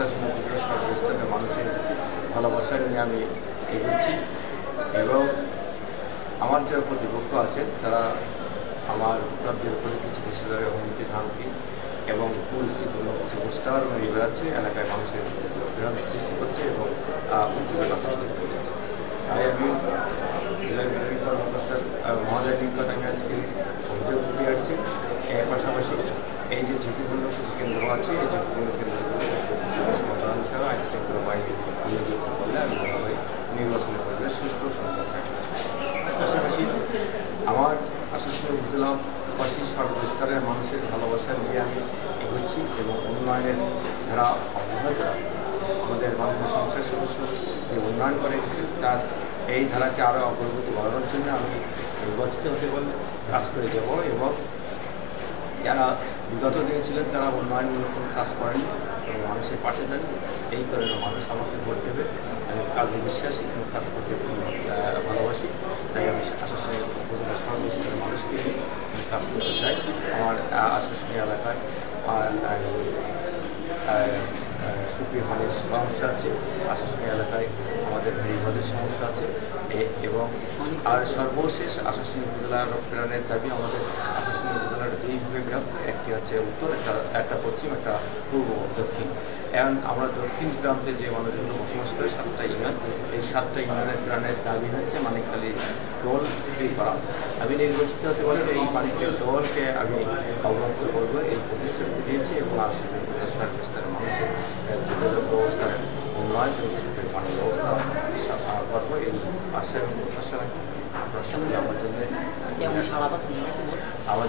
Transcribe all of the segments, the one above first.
আশাসন উপজেলার সর্বস্তরের মানুষের ভালোবাসা নিয়ে আমি এগোচ্ছি এবং আমার যারা প্রতিপক্ষ আছেন তারা আমার উপলব্ধির উপরে কিছু কিছু জায়গায় হুমকি ধামকি এবং পরিস্থিতিপূর্ণ কিছু পোস্টার নিয়ে বেড়াচ্ছে, এলাকায় মানুষের বিভ্রান্তি সৃষ্টি করছে এবং উত্তেজনা সৃষ্টি করছে। তাই আমি জেলার বিভিন্ন কর্মকর্তার মহোদয়ের নিকট আমি আজকে অভিযোগ দিয়ে আসছি। এর পাশাপাশি এই যে ঝুঁকিপূর্ণ কিছু কেন্দ্র আছে, এই ঝুঁকিপূর্ণ কেন্দ্রগুলো পুলিশ মন্ত্রণালয় সহ আইন শৃঙ্খলা বাহিনী নিয়োজিত করলে আমি মনে হয় নির্বাচনের পরিবেশ সুষ্ঠু সম্ভব থাকবে। পাশাপাশি আমার আশাসন উপজেলাবাসী সর্বস্তরের মানুষের ভালোবাসা নিয়ে আমি এগোচ্ছি এবং উন্নয়নের ধারা অব্যাহত রাখবো। আমাদের মাননীয় সংসদ সদস্য যে উন্নয়ন করে গেছে তার এই ধারাকে আরও অগ্রগতি বাড়ানোর জন্য আমি নির্বাচিত হতে বলে কাজ করে যাব এবং যারা বিগত দিনে ছিলেন তারা উন্নয়নমূলক কোনো কাজ করেন এবং মানুষের পাশে যান, এই কারণে মানুষ আমাকে ভোট দেবে। আমি কাজে বিশ্বাসী এবং কাজ করতে ভালোবাসি। তাই আমি আশাসনী উপজেলার সর্বস্তরের মানুষকে কাজ করতে চাই। আমার আশাসনী এলাকায় সুপ্রিয় পানির সমস্যা আছে, আশাসনী এলাকায় আমাদের নির্বাচনের সমস্যা আছে এবং আর সর্বশেষ আশাসনী উপজেলার প্রাণের দাবি আমাদের আশাসনী উপজেলার দুই ভাগে বিভক্ত, একটি হচ্ছে উত্তর, একটা পশ্চিম, একটা পূর্ব দক্ষিণ। এবং আমরা দক্ষিণ প্রান্তে যে মানুষগুলো বসবাস করে 7টা ইউনিয়ন, এই 7টা ইউনিয়নের প্রাণের দাবি হচ্ছে মানিকখালী টোল ফ্রি করা। আমি নির্বাচিত হতে পারি এই মানিকখালী টোলকে আমি অবগত করবো, এই প্রতিশ্রুতি দিয়েছি এবং আশাসনী উপজেলার সর্বস্তরের মানুষের যোগাযোগ ব্যবস্থার উন্নয়ন এবং সুখের পানি ব্যবস্থা করবো। এই আশা এবং প্রত্যাশা রাখি। আপনার সঙ্গে আমার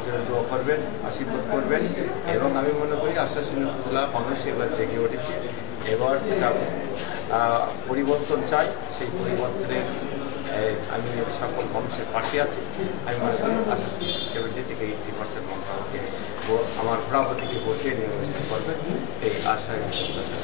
জন্য দোয়া করবেন, আশীর্বাদ করবেন এবং আমি মনে করি আশাসনী উপজেলা মানুষ এবার জেগে উঠেছে। এবার পরিবর্তন চাই, সেই পরিবর্তনের আমি সকল মানুষের পাশে আছি। আমি মনে করি আশাসনী 70 থেকে 80% মানুষ আমাকে আমার প্রাপতিকে ভোট দিয়ে নির্বাচিত করবেন, এই আশা এবং প্রত্যাশা।